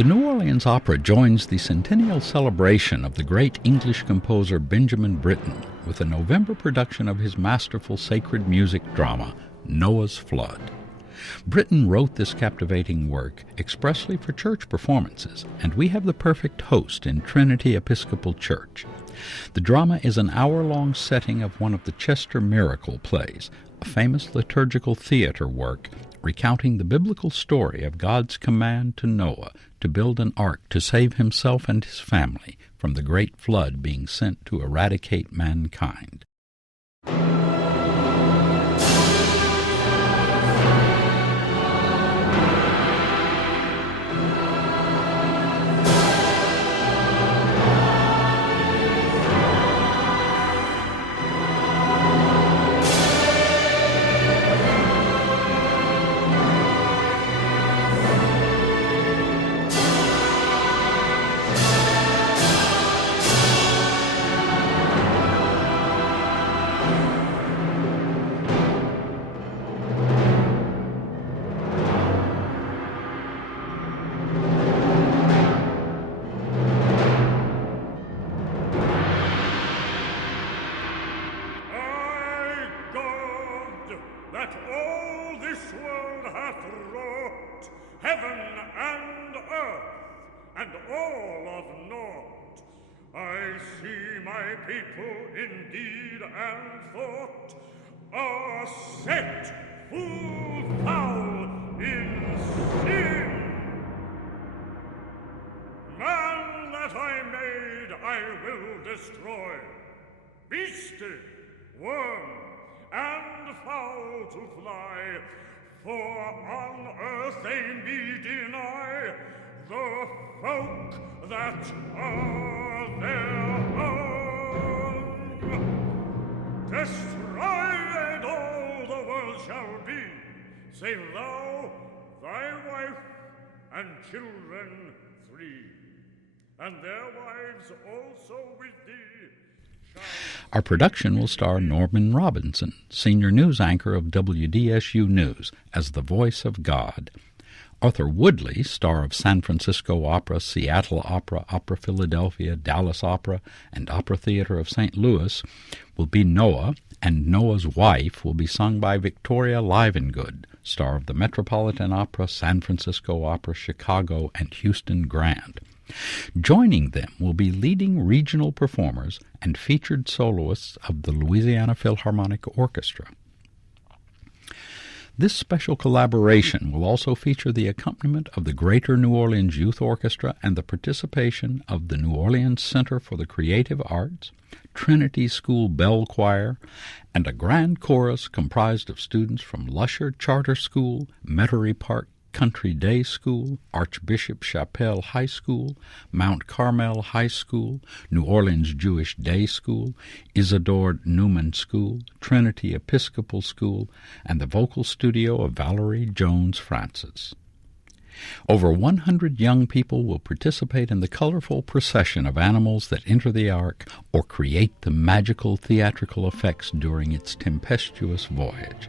The New Orleans Opera joins the centennial celebration of the great English composer Benjamin Britten with a November production of his masterful sacred music drama, Noye's Fludde. Britten wrote this captivating work expressly for church performances, and we have the perfect host in Trinity Episcopal Church. The drama is an hour-long setting of one of the Chester Miracle plays, a famous liturgical theater work recounting the biblical story of God's command to Noah to build an ark to save himself and his family from the great flood being sent to eradicate mankind. That all this world hath wrought, heaven and earth, and all of naught, I see my people in deed and thought are set full foul in sin. Man that I made I will destroy, beastie, worm, and foul to fly, for on earth they me deny the folk that are their own. Destroyed and all the world shall be, save thou, thy wife, and children 3, and their wives also with thee. Our production will star Norman Robinson, senior news anchor of WDSU News, as the voice of God. Arthur Woodley, star of San Francisco Opera, Seattle Opera, Opera Philadelphia, Dallas Opera, and Opera Theater of St. Louis, will be Noah, and Noah's wife will be sung by Victoria Livengood, star of the Metropolitan Opera, San Francisco Opera, Chicago, and Houston Grand. Joining them will be leading regional performers and featured soloists of the Louisiana Philharmonic Orchestra. This special collaboration will also feature the accompaniment of the Greater New Orleans Youth Orchestra and the participation of the New Orleans Center for the Creative Arts, Trinity School Bell Choir, and a grand chorus comprised of students from Lusher Charter School, Metairie Park Country Day School, Archbishop Chapelle High School, Mount Carmel High School, New Orleans Jewish Day School, Isidore Newman School, Trinity Episcopal School, and the vocal studio of Valerie Jones Francis. Over 100 young people will participate in the colorful procession of animals that enter the ark or create the magical theatrical effects during its tempestuous voyage.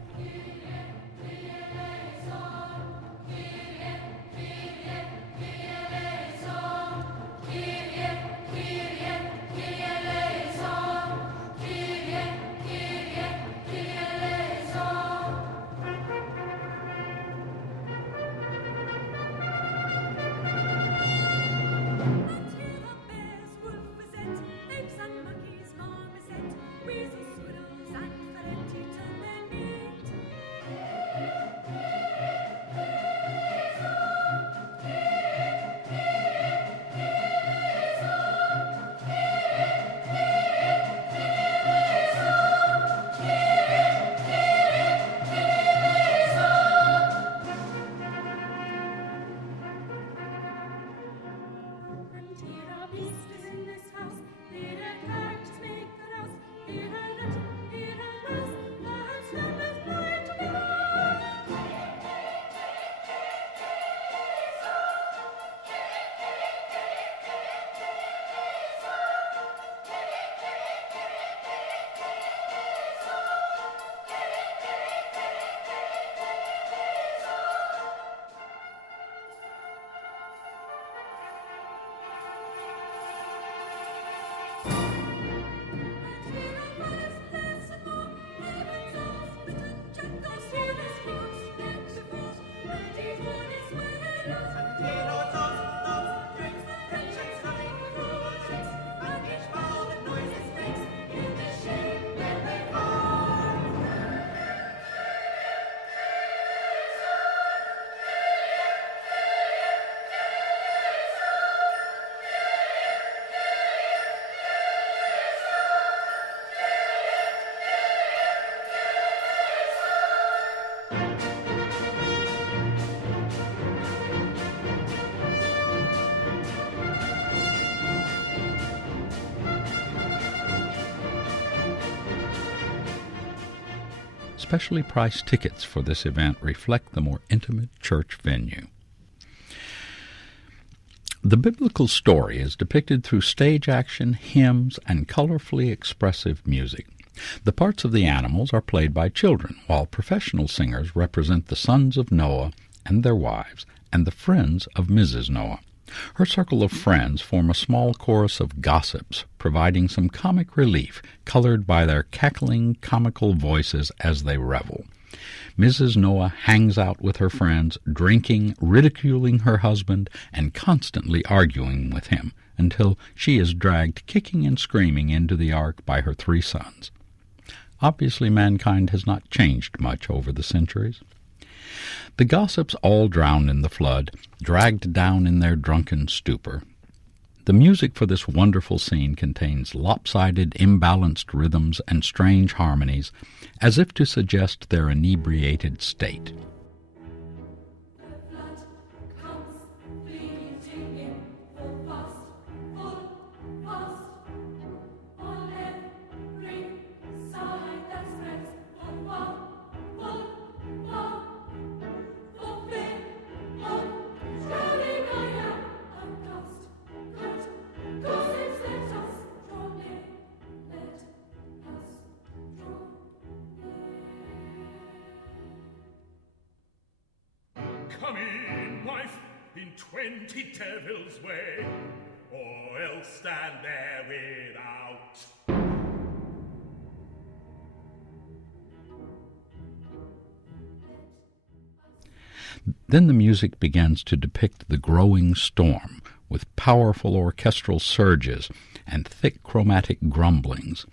Specially priced tickets for this event reflect the more intimate church venue. The biblical story is depicted through stage action, hymns, and colorfully expressive music. The parts of the animals are played by children, while professional singers represent the sons of Noah and their wives, and the friends of Mrs. Noah. Her circle of friends form a small chorus of gossips, providing some comic relief, colored by their cackling, comical voices as they revel. Mrs. Noah hangs out with her friends, drinking, ridiculing her husband, and constantly arguing with him, until she is dragged kicking and screaming into the ark by her 3 sons. Obviously, mankind has not changed much over the centuries. The gossips all drown in the flood, dragged down in their drunken stupor. The music for this wonderful scene contains lopsided, imbalanced rhythms and strange harmonies, as if to suggest their inebriated state. Come in, wife, in 20 devils' way, or else stand there without. Then the music begins to depict the growing storm, with powerful orchestral surges and thick chromatic grumblings.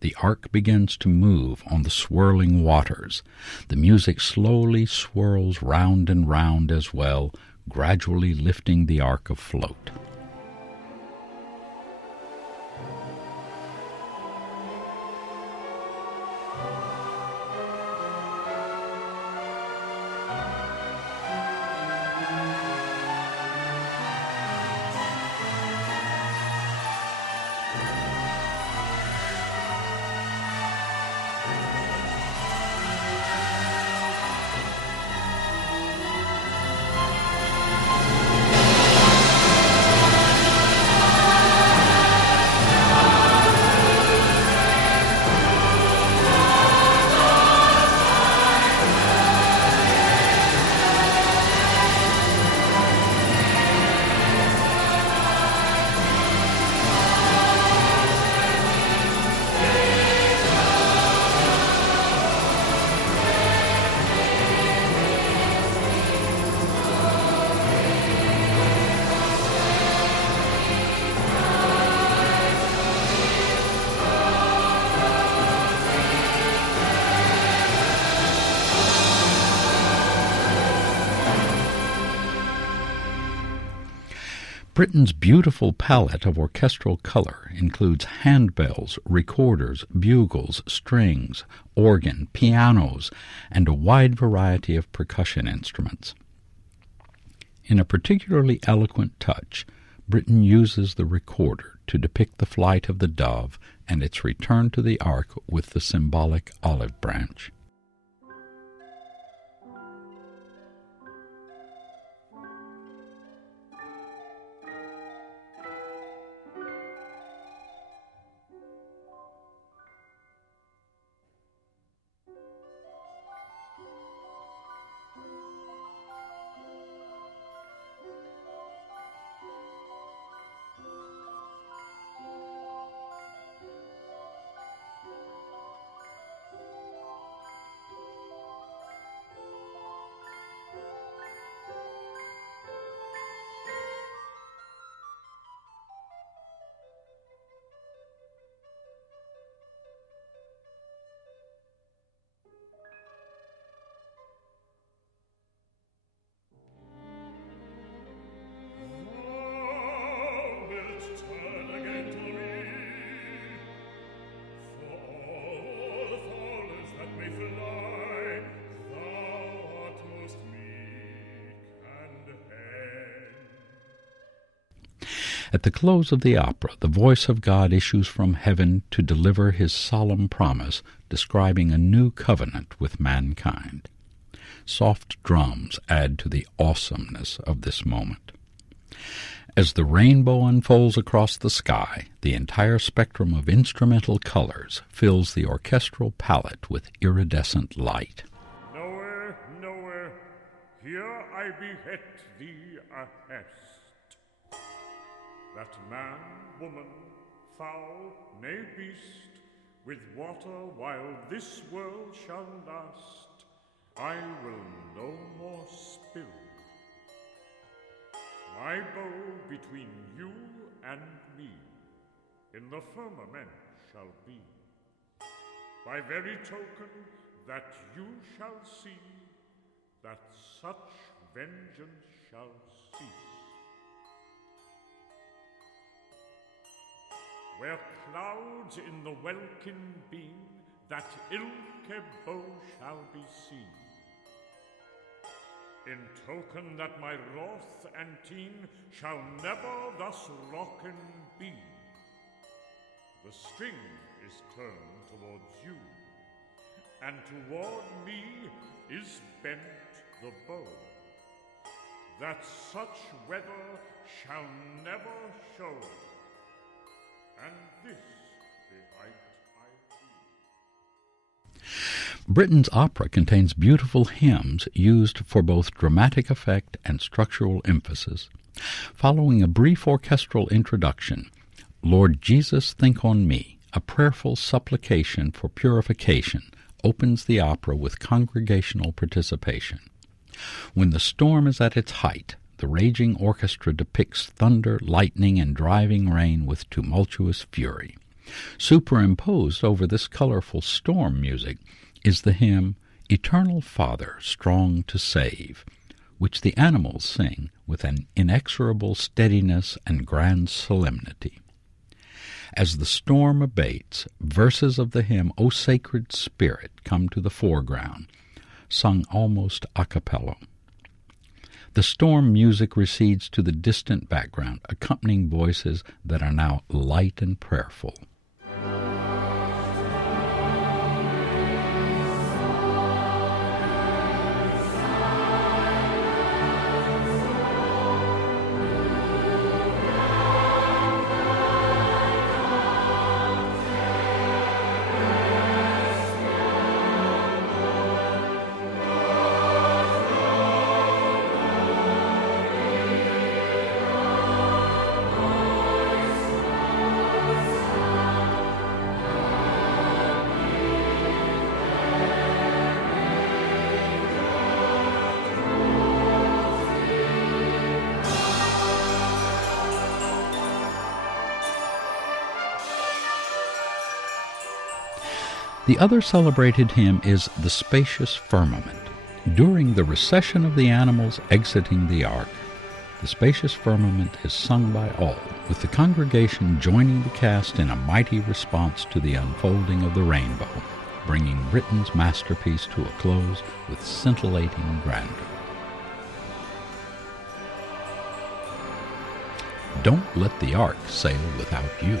The ark begins to move on the swirling waters. The music slowly swirls round and round as well, gradually lifting the ark afloat. Britain's beautiful palette of orchestral color includes handbells, recorders, bugles, strings, organ, pianos, and a wide variety of percussion instruments. In a particularly eloquent touch, Britain uses the recorder to depict the flight of the dove and its return to the ark with the symbolic olive branch. At the close of the opera, the voice of God issues from heaven to deliver his solemn promise, describing a new covenant with mankind. Soft drums add to the awesomeness of this moment. As the rainbow unfolds across the sky, the entire spectrum of instrumental colors fills the orchestral palette with iridescent light. Noye, Noye, here I behet thee a hest, that man, woman, fowl, nay beast, with water while this world shall last, I will no more spill. My bow between you and me in the firmament shall be, by very token that you shall see that such vengeance shall cease. Where clouds in the welkin beam, that ilke bow shall be seen, in token that my wrath and teen shall never thus rocken be. The string is turned towards you, and toward me is bent the bow, that such weather shall never show, and this the height I see. Britain's opera contains beautiful hymns used for both dramatic effect and structural emphasis. Following a brief orchestral introduction, Lord Jesus, Think on Me, a prayerful supplication for purification, opens the opera with congregational participation. When the storm is at its height, the raging orchestra depicts thunder, lightning, and driving rain with tumultuous fury. Superimposed over this colorful storm music is the hymn, Eternal Father, Strong to Save, which the animals sing with an inexorable steadiness and grand solemnity. As the storm abates, verses of the hymn, O Sacred Spirit, come to the foreground, sung almost a cappella. The storm music recedes to the distant background, accompanying voices that are now light and prayerful. The other celebrated hymn is The Spacious Firmament. During the recession of the animals exiting the ark, The Spacious Firmament is sung by all, with the congregation joining the cast in a mighty response to the unfolding of the rainbow, bringing Britain's masterpiece to a close with scintillating grandeur. Don't let the ark sail without you.